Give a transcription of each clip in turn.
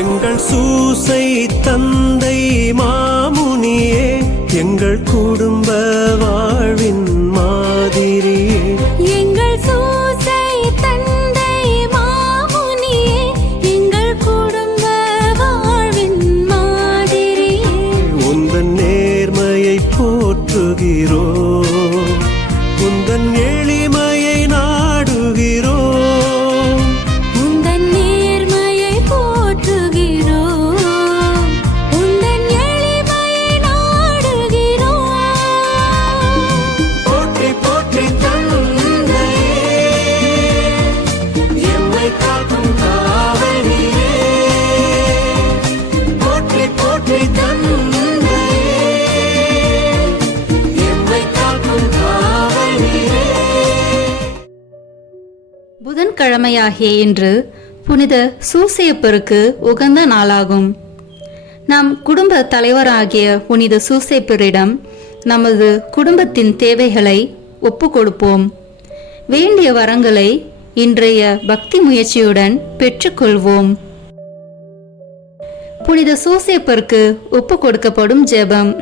எங்கள் சூசை தந்தை மாமுனியே, எங்கள் குடும்ப வாழ்வின் மாதிரியே. எங்கள் சூசை தந்தை மாமுனியே, எங்கள் குடும்ப வாழ்வின் மாதிரியே. உந்தன் நேர்மையை போற்றுகிறோம், உந்தன் எளிமையை நாடுகிறோம். உந்தன் நேர்மையை போற்றுகிறோம், உந்தன் எளிமையை நாடுகிறோம். போற்றி போற்றி தந்தையே, எம்மை காக்கும் காவல் நீரே. போற்றி போற்றி தந்தையே, எம்மை காக்கும் காவல் நீரே. புதன்கிழமையாகிய இன்று புனித சூசேப்பருக்கு உகந்த நாளாகும். நம் குடும்ப தலைவராகிய புனித சூசேப்பரிடம் நமது குடும்பத்தின் தேவைகளை ஒப்பு கொடுப்போம். வேண்டிய வரங்களை இன்றைய பக்தி முயற்சியுடன் பெற்றுக்கொள்வோம். புனித சூசேப்பருக்கு ஒப்பு கொடுக்கப்படும் ஜெபம்.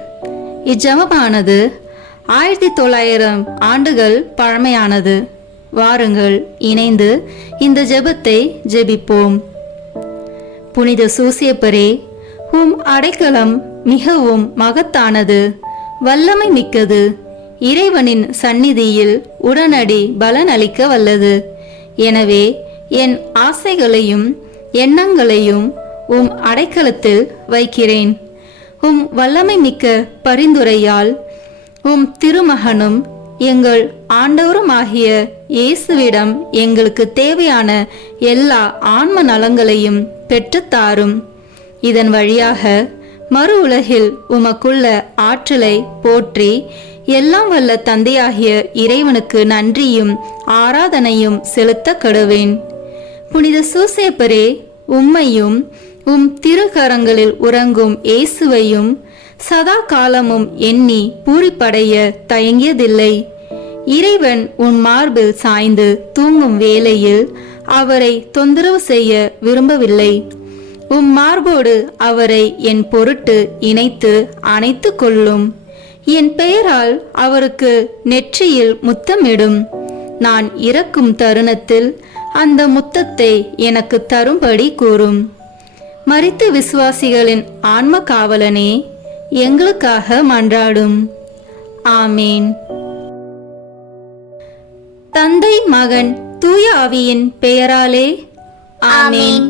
இஜெபமானது 1900 ஆண்டுகள் பழமையானது. வாருங்கள், இணைந்து இந்த ஜெபத்தை ஜெபிப்போம். புனித சூசேப்பரே, உம் அடைக்கலம் மிகவும் மகத்தானது, வல்லமை மிக்கது, இறைவனின் சந்நிதியில் உடனடி பலனளிக்க வல்லது. எனவே என் ஆசைகளையும் எண்ணங்களையும் உம் அடைக்கலத்தில் வைக்கிறேன். உம் வல்லமை மிக்க பரிந்துரையால் உம் திருமகனும் எங்கள் ஆண்டவருமாகிய இயேசுவிடம் எங்களுக்கு தேவையான எல்லா ஆன்ம நலங்களையும் பெற்றுத்தாரும். இதன் வழியாக மறு உலகில் உமக்குள்ள ஆற்றலை போற்றி எல்லாம் வல்ல தந்தையாகிய இறைவனுக்கு நன்றியும் ஆராதனையும் செலுத்த கடுவேன். புனித சூசேப்பரே, உம்மையும் உம் திருக்கரங்களில் உறங்கும் இயேசுவையும் சதா காலமும் எண்ணி பூரிப்படைய தயங்கியதில்லை. இறைவன் உன் மார்பில் சாய்ந்து தூங்கும் வேளையில் அவரை தொந்தரவு செய்ய விரும்பவில்லை. உம் மார்போடு அவரை என் பொருட்டு இணைத்து அணைத்து கொள்ளும். என் பெயரால் அவருக்கு நெற்றியில் முத்தமிடும். நான் இறக்கும் தருணத்தில் அந்த முத்தத்தை எனக்கு தரும்படி கூறும். மரித்த விசுவாசிகளின் ஆன்ம காவலனே, எங்களுக்காக மன்றாடும். ஆமேன். தந்தை, மகன், தூய ஆவியின் பெயராலே ஆமேன்.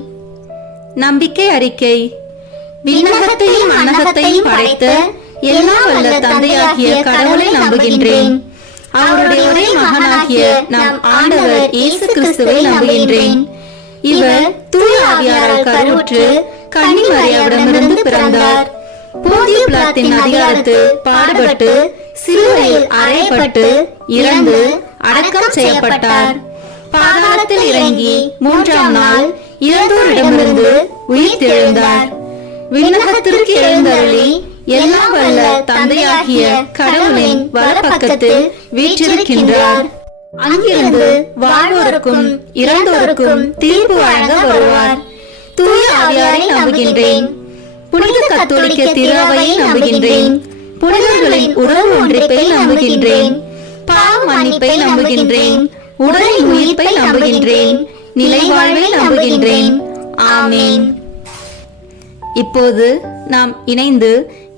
நம்பிக்கை அறிக்கை. விண்ணகத்தையும் மண்ணகத்தையும் படைத்த எல்லாம் வல்ல தந்தையாகிய கடவுளை நம்புகின்றேன். அவருடைய ஒரே மகனாகிய நம் ஆண்டவர் இயேசு கிறிஸ்துவை நம்புகின்றேன். இவர் தூய ஆவியாரால் கருவுற்று கன்னி மரியாவிடமிருந்து பிறந்தார். போதிய பிலாத்தின் அதிகாரத்தில் பாடுபட்டு சிலுவையில் அறையப்பட்டு இறந்து அடக்கம் செய்யப்பட்டார். பாதாளத்தில் இறங்கி 3ஆம் நாள் இறந்தோரிடமிருந்து உயிர்த்தெழுந்தார். விண்ணகத்திற்கு எழுந்தருளி எல்லாம் வல்ல தந்தையாகிய கடவுளின் வலப்பக்கத்தில் வீற்றிருக்கின்றார். அங்கிருந்து வாழ்வோருக்கும் இறந்தோருக்கும் தீர்ப்பு வழங்க வருவார். தூய ஆவியாரை நம்புகின்றேன். புனித கத்தோலிக்க திருஅவையை நம்புகின்றேன். புனிதர்களின் உறவு ஒன்றிப்பை நம்புகின்றேன். பாவ மன்னிப்பை நம்புகின்றேன். உடலின் உயிர்ப்பை நம்புகின்றேன். நிலை வாழ்வை நம்புகின்றேன். ஆமேன். இப்போது நாம் இணைந்து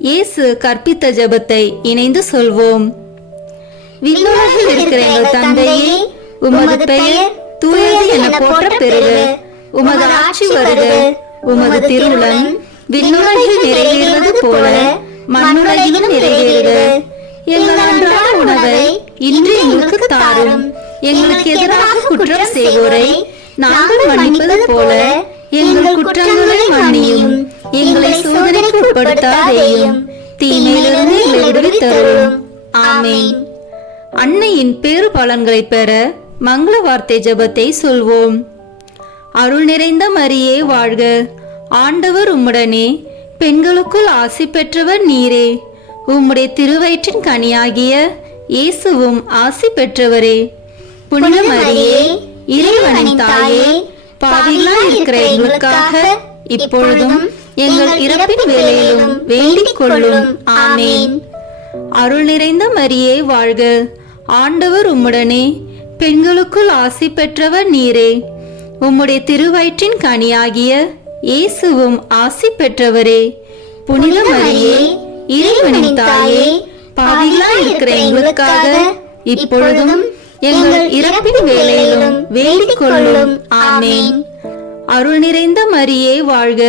இயேசு கற்பித்த ஜெபத்தை இணைந்து சொல்வோம். விண்ணுலகில் இருக்கிற எங்கள் தந்தையே, உமது பெயர் தூயது என போற்ற பெறுக. உமது ஆட்சி வருக. உமது திருவுளம் விண்ணுலகில் நிறைவேறுவது போல மண்ணுலகிலும் நிறைவேறுக. எங்கள் அன்றாட உணவை இன்று எங்களுக்கு தாரும். எங்களுக்கு எதிராக குற்றம் செய்வோரை நாங்கள் மன்னிப்பது போல எங்கள் குற்றங்களை மன்னியும். எங்களை சோதனைக்கு உட்படுத்தாதேயும், தீமையிலிருந்து எங்களை விடுவித்தருளும். ஆமேன். அன்னையின் பேறு பலன்களை பெற மங்கள வார்த்தை ஜெபத்தை சொல்வோம். அருள் நிறைந்த மரியே வாழ்க. ஆண்டவர் உம்முடனே, பெண்களுக்குள் ஆசி பெற்றவர் நீரே. உம்முடைய திருவயிற்றின் கனியாகிய இயேசுவும் ஆசி பெற்றவரே. புனித மரியே, இறைவனின் தாயே, பாவிகளாய் இருக்கிற எங்களுக்காக இப்பொழுதும் எங்கள் இறப்பின் வேளையிலும் வேண்டிக் கொள்ளும். ஆமேன். அருள் நிறைந்த மரியே வாழ்க, ஆண்டவர் உம்முடனே, பெண்களுக்குள் ஆசி பெற்றவர் நீரே. உம்முடைய திருவயிற்றின் கனியாகிய இயேசுவும் ஆசி பெற்றவரே. புனித மரியே, இறைவனின் தாயே, பாவிகளாய் இருக்கிற எங்களுக்காக இப்பொழுதும் எங்கள் இறப்பின் வேளையிலும் வேண்டிக் கொள்ளும். ஆமேன். அருள் நிறைந்த மரியே வாழ்க,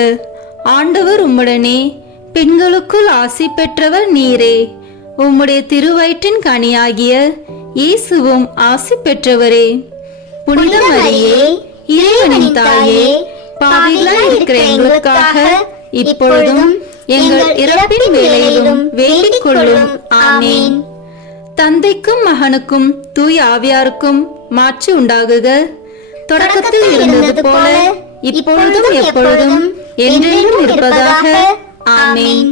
ஆண்டவர் உம்முடனே, பெண்களுக்குள் ஆசி பெற்றவர் நீரே. உம்முடைய திருவயிற்றின் கனியாகிய இயேசுவும் ஆசி பெற்றவரே. புனித மரியே, இறைவனின் தாயே, பாவிகளாய் இருக்கிற எங்களுக்காக இப்பொழுதும் எங்கள் இறப்பின் வேளையிலும் வேண்டிக் கொள்ளும். ஆமேன். தந்தைக்கும் மகனுக்கும் தூய ஆவியாருக்கும் மாட்சி உண்டாகுக. தொடக்கத்தில் இருந்தது போல இப்பொழுதும் எப்பொழுதும் என்றென்றும் இருப்பதாக. ஆமேன்.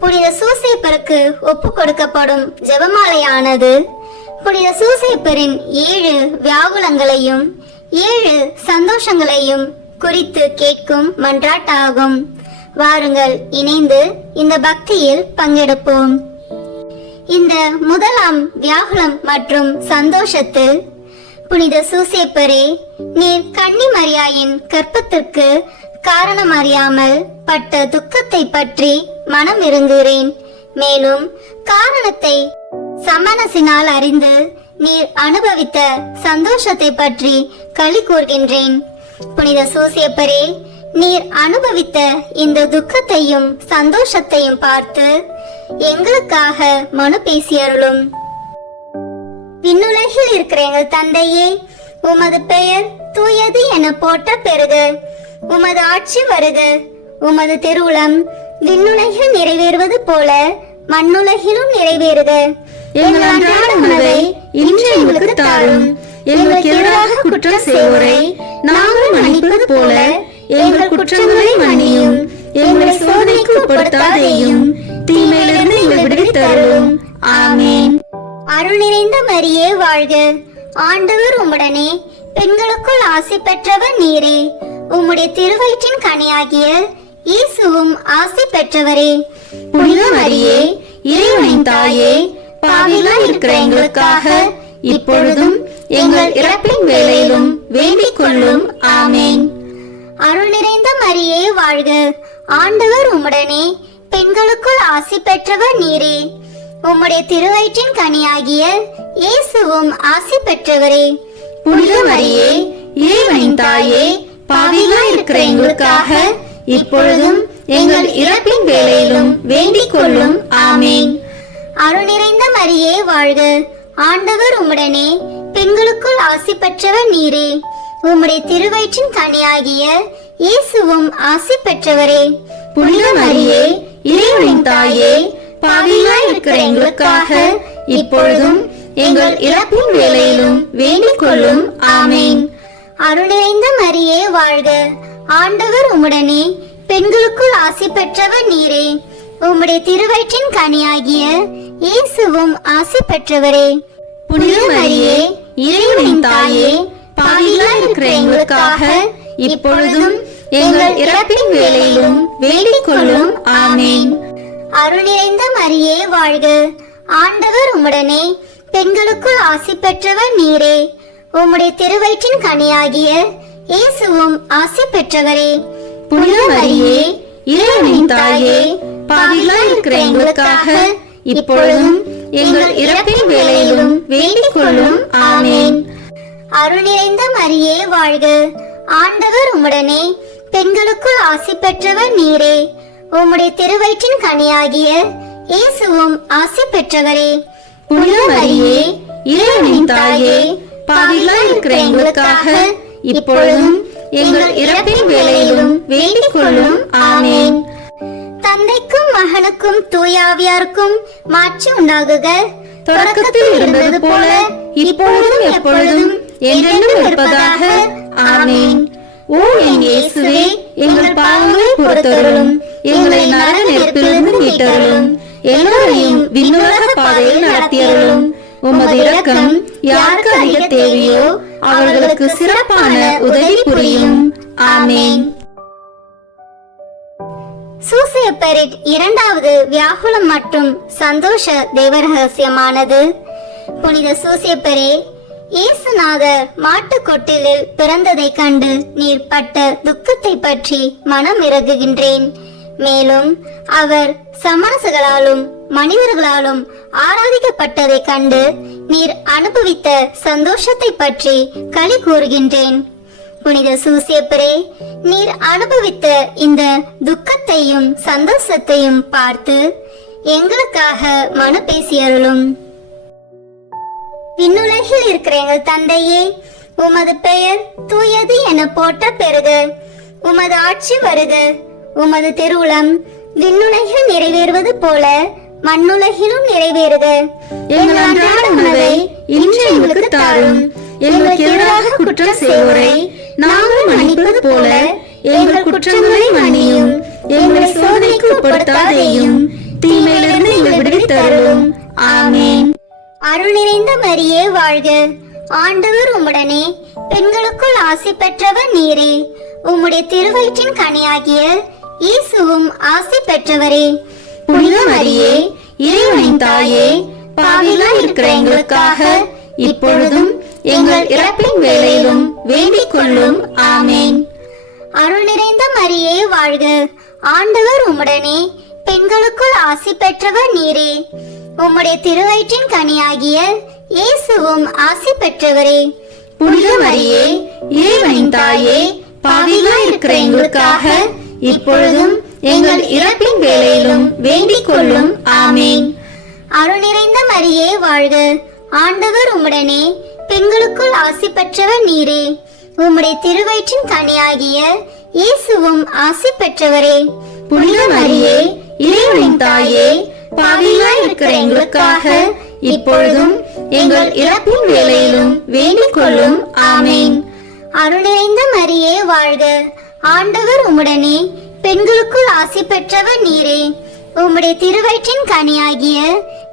புனித சூசேப்பருக்கு ஒப்பு கொடுக்கப்படும் ஜெபமாலையானது புனித சூசேப்பரின் 7 வியாகுலங்களையும் 7 சந்தோஷங்களையும் குறித்து கேட்கும் மன்றாட்டாகும். வாருங்கள், இணைந்து இந்த பக்தியில் பங்கெடுப்போம். இந்த முதலாம் வியாகுலம் மற்றும் சந்தோஷத்தில், புனித சூசேப்பரே, நீர் கன்னி மரியாயின் கற்பத்திற்கு காரணம் அறியாமல் பட்ட துக்கத்தை பற்றி மனம் இறங்குகிறேன். மேலும் காரணத்தை சமணசினால் அறிந்து நீர் அனுபவித்த சந்தோஷத்தை பற்றி களி கூர்கின்றேன். புனித சூசேப்பரே, நீர் அனுபவித்த இந்த துக்கத்தையும் சந்தோஷத்தையும் பார்த்து எங்களுக்காக மனு பேசியருளும். விண்ணுலகில் இருக்கிற எங்கள் தந்தையே, உமது பெயர் தூயது என போற்ற பெறுக. உமது ஆட்சி வருக. உமது திருவுளம் விண்ணுலகில் நிறைவேறுவது போல மண்ணுலகிலும் நிறைவேறுக. எங்கள் அன்றாட உணவை இன்று எங்களுக்கு தாரும். எங்களுக்கு எதிராக குற்றம் செய்வோரை நாங்கள் மன்னிப்பது போல எங்கள் குற்றங்களை மன்னியும். எங்களை சோதனைக்கு உட்படுத்தாதேயும், தீமையிலிருந்து எங்களை விடுவித்தருளும். ஆமேன். அருள் நிறைந்த மரியே வாழ்க, ஆண்டவர் உம்முடனே, பெண்களுக்குள் ஆசி பெற்றவர் நீரே. உம்முடைய திருவயிற்றின் கனியாகிய இயேசுவும் ஆசி பெற்றவரே. புனித மரியே, இறைவனின் தாயே, பாவிகளாய் இருக்கிற எங்களுக்காக இப்பொழுதும் எங்கள் இறப்பின் வேளையிலும் வேண்டிக் கொள்ளும். ஆமேன். அருள் நிறைந்த மரியே வாழ்க, ஆண்டவர் உம்முடனே, பெண்களுக்குள் ஆசி பெற்றவர் நீரே. உம்முடைய திருவயிற்றின் கனியாகிய இயேசுவும் ஆசி பெற்றவரே. புனித மரியே, இறைவனின் தாயே, பாவிகளாய் இருக்கிற எங்களுக்காக இப்பொழுதும் எங்கள் இறப்பின் வேளையிலும் வேண்டிக் கொள்ளும். ஆமேன். அருள் நிறைந்த மரியே வாழ்க, ஆண்டவர் உம்முடனே, பெண்களுக்குள் ஆசி பெற்றவர் நீரே. உம்முடைய திருவயிற்றின் கனியாகிய இயேசுவும் ஆசி பெற்றவரே. புனித மரியே, இறைவனின் தாயே, பாவிகளாய் இருக்கிற எங்களுக்காக இப்பொழுதும் எங்கள் இறப்பின் வேளையிலும் வேண்டிக் கொள்ளும். ஆமேன். அருள் நிறைந்த மரியே வாழ்க, ஆண்டவர் உம்முடனே, பெண்களுக்குள் ஆசி பெற்றவர் நீரே. உம்முடைய திருவயிற்றின் கனியாகிய இயேசுவும் ஆசி பெற்றவரே. புனித மரியே, இறைவனின் தாயே, பாவிகளாய் இருக்கிற எங்களுக்காக இப்பொழுதும் எங்கள் இறப்பின் வேளையிலும் வேண்டிக் கொள்ளும். ஆமேன். அருள் நிறைந்த மரியே வாழ்க, ஆண்டவர் உம்முடனே, பெண்களுக்குள் ஆசி பெற்றவர் நீரே. உம்முடைய திருவயிற்றின் கனியாகிய இயேசுவும் ஆசி பெற்றவரே. புனித மரியே, இறைவனின் தாயே, பாவிகளாய் இருக்கிற எங்களுக்காக இப்பொழுதும் எங்கள் இறப்பின் வேளையிலும் வேண்டிக் கொள்ளும். ஆமேன். அருள் நிறைந்த மரியே வாழ்க, ஆண்டவர் உம்முடனே, பெண்களுக்குள் ஆசி பெற்றவர் நீரே. உம்முடைய திருவயிற்றின் கனியாகிய இயேசுவும் ஆசி பெற்றவரே. புனித மரியே, இறைவனின் தாயே, பாவிகளாய் இருக்கிற எங்களுக்காக இப்பொழுதும் எங்கள் இறப்பின் வேளையிலும் வேண்டிக் கொள்ளும். ஆமேன். தந்தைக்கும் மகனுக்கும் தூயாவியாருக்கும் மாட்சி உண்டாகுக. தொடக்கத்தில் இருந்தது போல இப்பொழுதும் எப்பொழுதும் என்றென்றும் இருப்பதாக. ஆமேன். ஓ என் இயேசுவே, எங்கள் பாவங்களை பொறுத்தருளும். எங்களை நரக நெருப்பிலிருந்து மீட்டருளும். எல்லோரையும் விண்ணுலக பாதையில் நடத்தியருளும். உமது இரக்கம் யாருக்கு அதிக தேவையோ அவர்களுக்கு சிறப்பான உதவி புரியும். ஆமேன். சூசையப்பரின் இரண்டாவது வியாகுலம் மற்றும் சந்தோஷ தேவரகசியமானது. புனித சூசையப்பரே, இயேசுநாதர் மாட்டுக்கொட்டிலில் பிறந்ததை கண்டு நீர் பட்ட துக்கத்தை பற்றி மனம் இறங்குகின்றேன். மேலும் அவர் சமணர்களாலும் மனிதர்களாலும் ஆராதிக்கப்பட்டதை கண்டு நீர் அனுபவித்த சந்தோஷத்தை பற்றி களி கூறுகின்றேன். புனித சூசையப்பரே, நீர் அனுபவித்த இந்த துக்கத்தையும் சந்தோஷத்தையும் பார்த்து எங்களுக்காக மனு பேசியருளும். விண்ணுலகில் இருக்கிற எங்கள் தந்தையே, உமது பெயர் தூயது என போற்ற பெறுக. உமது ஆட்சி வருக. உமது திருவுளம் விண்ணுலகில் நிறைவேறுவது போல மண்ணுலகிலும் நிறைவேறுக. எங்கள் அன்றாட உணவை இன்று எங்களுக்கு தாரும். எங்களுக்கு எதிராக குற்றம் செய்வோரை நாங்கள் மன்னிப்பது போல எங்கள் குற்றங்களை மன்னியும். எங்களை சோதனைக்கு உட்படுத்தாதேயும், தீமையிலிருந்து எங்களை விடுவித்தருளும். ஆமேன். அருள் நிறைந்த மரியே வாழ்க. ஆண்டவர் உம்முடனே, பெண்களுக்குள் ஆசி பெற்றவர் நீரே. உம்முடைய திருவயிற்றின் கனியாகிய இயேசுவும் ஆசி பெற்றவரே. புனித மரியே, இறைவனின் தாயே, பாவிகளாய் இருக்கிற எங்களுக்காக இப்பொழுதும் எங்கள் இறப்பின் வேளையிலும் வேண்டிக் கொள்ளும். ஆமேன். அருள் நிறைந்த மரியே வாழ்க. ஆண்டவர் உம்முடனே, பெண்களுக்குள் ஆசி பெற்றவர் நீரே. உம்முடைய திருவயிற்றின் கனியாகிய இயேசுவும் ஆசி பெற்றவரே. புனித மரியே, இறைவனின் தாயே, பாவிகளாய் இருக்கிற எங்களுக்காக இப்பொழுதும் எங்கள் இறப்பின் வேளையிலும் வேண்டிக் கொள்ளும். ஆமேன். அருள் நிறைந்த மரியே வாழ்க. ஆண்டவர் உம்முடனே, பெண்களுக்குள் ஆசி பெற்றவர் நீரே. உம்முடைய திருவயிற்றின் கனியாகிய இயேசுவும் ஆசி பெற்றவரே. புனித மரியே, இறைவனின் தாயே, பாவிகளாய் இருக்கிற எங்களுக்காக இப்பொழுதும் எங்கள் இறப்பின் வேளையிலும் வேண்டிக் கொள்ளும். ஆமேன். அருள் நிறைந்த மரியே வாழ்க. ஆண்டவர் உம்முடனே, பெண்களுக்குள் ஆசி பெற்றவர் நீரே. உம்முடைய திருவயிற்றின் கனியாகிய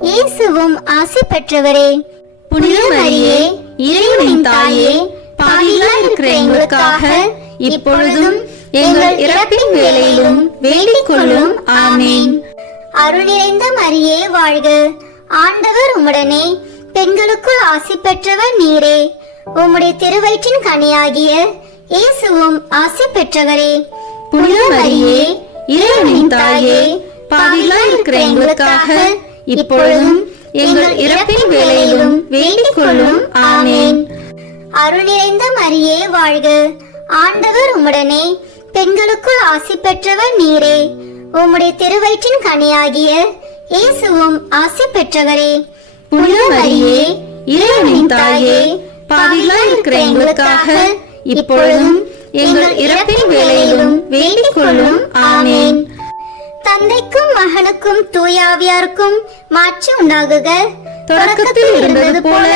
இயேசுவும் ஆசி பெற்றவரே. புனித மரியே, இறைவனின் தாயே, பாவிகளாய் இருக்கிற எங்களுக்காக இப்பொழுதும் எங்கள் இறப்பின் வேளையிலும் வேண்டிக் கொள்ளும். ஆமேன். அருள் நிறைந்த மரியே வாழ்க. ஆண்டவர் உம்முடனே, பெண்களுக்குள் ஆசி பெற்றவர் நீரே. உம்முடைய திருவயிற்றின் கனியாகிய இயேசுவும் ஆசி பெற்றவரே. புனித மரியே, இறைவனின் தாயே, பாவிகளாய் இருக்கிற எங்களுக்காக இப்பொழுதும் எங்கள் இறப்பின் வேளையிலும் வேண்டிக் கொள்ளும். ஆமேன். அருள் நிறைந்த மரியே வாழ்க. ஆண்டவர் உம்முடனே, பெண்களுக்குள் ஆசி பெற்றவர் நீரே. உம்முடைய திருவயிற்றின் கனியாகிய இயேசுவும் ஆசி பெற்றவரே. புனித மரியே, இறைவனின் தாயே, பாவிகளாய் இருக்கிற எங்களுக்காக இப்பொழுதும் எங்கள் இறப்பின் வேளையிலும் வேண்டிக் கொள்ளும். ஆமேன். தந்தைக்கும் மகனுக்கும் தூயாவியாருக்கும் மாட்சி உண்டாகுக. தொடக்கத்தில் இருந்தது போல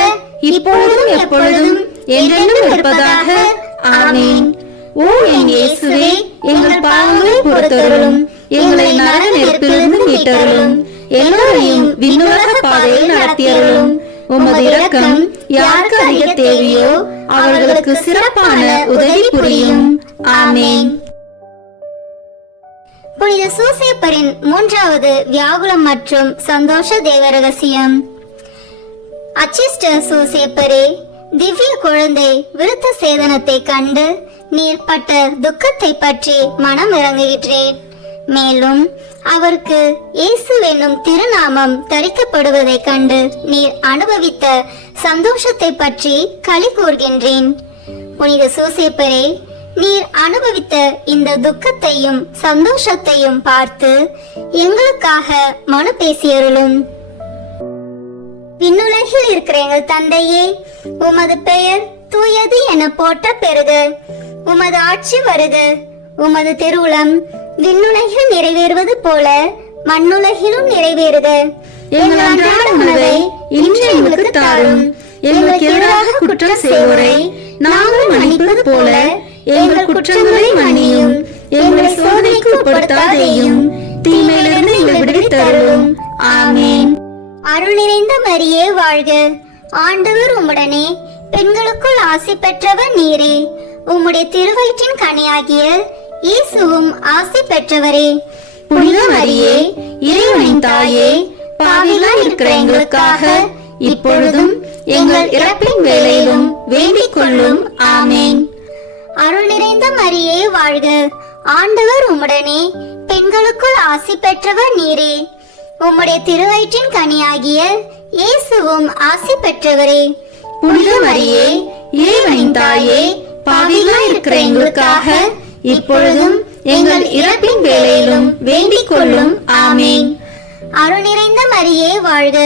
இப்பொழுதும் எப்பொழுதும் என்றென்றும் இருப்பதாக. ஆமேன். ஓ என் இயேசுவே, எங்கள் பாவங்களை பொறுத்தருளும். எங்களை நரக நெருப்பிலிருந்து மீட்டருளும். எல்லோரையும் விண்ணுலக பாதையில் நடத்தியருளும். உமது இரக்கம் யாருக்கு அதிக தேவையோ அவர்களுக்கு சிறப்பான உதவி புரியும். ஆமேன். புனித சூசையப்பரின் மூன்றாவது வியாகுலம் மற்றும் சந்தோஷ தேவரகசியம். அச்சிஷ்ட சூசையப்பரே, திவ்ய குழந்தை விருத்த சேதனத்தை கண்டு நீர் பட்ட துக்கத்தை பற்றி மனம் இறங்குகின்றேன். மேலும் அவருக்கு இயேசு என்னும் திருநாமம் தரிக்கப்படுவதைக் கண்டு நீர் அனுபவித்த சந்தோஷத்தை பற்றி களி கூர்கின்றேன். புனித சூசையப்பரே, நீர் அனுபவித்த இந்த துக்கத்தையும் சந்தோஷத்தையும் பார்த்து எங்களுக்காக மனு பேசியருளும். விண்ணுலகில் இருக்கிற எங்கள் தந்தையே, உமது பெயர் தூயது என போற்ற பெறுக. உமது ஆட்சி வருக. உமது திருவுளம் விண்ணுலகில் நிறைவேறுவது போல மண்ணுலகிலும் நிறைவேறுக. எங்கள் அன்றாட உணவை இன்று எங்களுக்கு தாரும். எங்களுக்கு எதிராக குற்றம் செய்வோரை நாங்கள் மன்னிப்பது போல எங்கள் குற்றங்களை மன்னியும். எங்களை சோதனைக்கு உட்படுத்தாதேயும், தீமையிலிருந்து எங்களை விடுவித்தருளும். ஆமேன். அருள் நிறைந்த மரியே வாழ்க. ஆண்டவர் உம்முடனே, பெண்களுக்குள் ஆசி பெற்றவர் நீரே. உம்முடைய திருவயிற்றின் கனியாகிய இயேசுவும் ஆசி பெற்றவரே. புனித மரியே, இறைவனின் தாயே, பாவிகளாய் இருக்கிற எங்களுக்காக இப்பொழுதும் எங்கள் இறப்பின் வேளையிலும் வேண்டிக் கொள்ளும். ஆமேன். அருள் நிறைந்த மரியே வாழ்க, ஆண்டவர் உம்முடனே, பெண்களுக்குள் ஆசி பெற்றவர் நீரே. உம்முடைய திருவயிற்றின் கனியாகிய இயேசுவும் ஆசி பெற்றவரே. புனித மரியே, இறைவனின் தாயே, பாவிகளாய் இருக்கிற எங்களுக்காக இப்பொழுதும் எங்கள் இறப்பின் வேளையிலும் வேண்டிக் கொள்ளும். ஆமேன். அருள் நிறைந்த மரியே வாழ்க,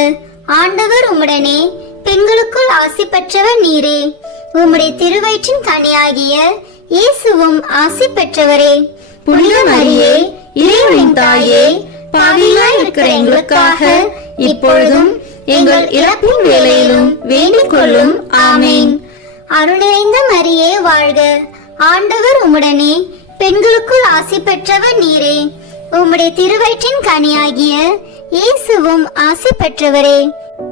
ஆண்டவர் உம்முடனே, பெண்களுக்குள் ஆசி பெற்றவர் நீரே. உம்முடைய திருவயிற்றின் கனியாகிய இயேசுவும் ஆசி பெற்றவரே. புனித மரியே, இறைவனின் தாயே, பாவிகளாய் இருக்கிற எங்களுக்காக இப்பொழுதும் எங்கள் இறப்பின் வேளையிலும் வேண்டிக் கொள்ளும். ஆமேன். அருள் நிறைந்த மரியே வாழ்க, ஆண்டவர் உம்முடனே, பெண்களுக்குள் ஆசி பெற்றவர் நீரே. உம்முடைய திருவயிற்றின் கனியாகிய இயேசுவும் ஆசி பெற்றவரே.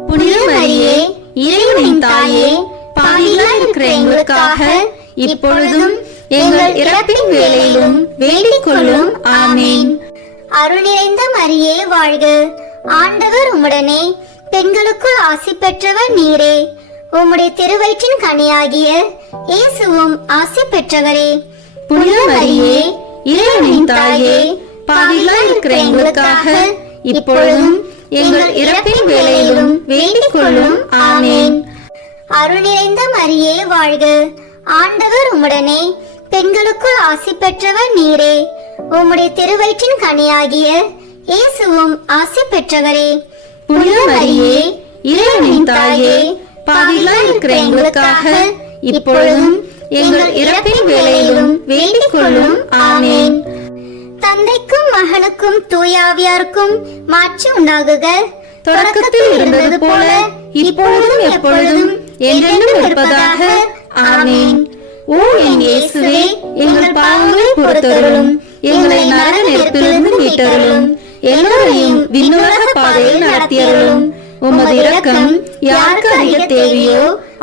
புனித மரியே, இறைவனின் தாயே, பாவிகளாய் இருக்கிற எங்களுக்காக இப்பொழுதும் எங்கள் இறப்பின் வேளையிலும் வேண்டிக் கொள்ளும். ஆமேன். அருள் நிறைந்த மரியே வாழ்க, ஆண்டவர் உம்முடனே, பெண்களுக்குள் ஆசி பெற்றவர் நீரே. உம்முடைய திருவயிற்றின் கனியாகிய இயேசுவும் ஆசி பெற்றவரே. புனித மரியே, இறைவனின் தாயே, பாவிகளாய் இருக்கிற எங்களுக்காக இப்பொழுதும் எங்கள் இறப்பின் வேளையிலும் வேண்டிக் கொள்ளும். ஆமேன். அருள் நிறைந்த மரியே வாழ்க, ஆண்டவர் உம்முடனே, பெண்களுக்குள் ஆசி பெற்றவர் நீரே. உம்முடைய திருவயிற்றின் கனியாகிய இயேசுவும் ஆசி பெற்றவரே. புனித மரியே, இறைவனின் தாயே, பாவிகளாய் இருக்கிற எங்களுக்காக இப்பொழுதும் எங்கள் இறப்பின் வேளையிலும் வேண்டிக் கொள்ளும். ஆமேன். தந்தைக்கும் மகனுக்கும் தூயாவியாருக்கும் மாட்சி உண்டாகுக. தொடக்கத்தில் இருந்தது போல இப்பொழுதும் எப்பொழுதும் என்றென்றும் இருப்பதாக. ஆமேன். ஓ என் இயேசுவே, எங்கள் பாவங்களை பொறுத்தருளும், எங்களை நரக நெருப்பிலிருந்து மீட்டருளும், எல்லோரையும் விண்ணுலக பாதையில் நடத்தியருளும். உமது இரக்கம் யாருக்கு அதிக தேவையோ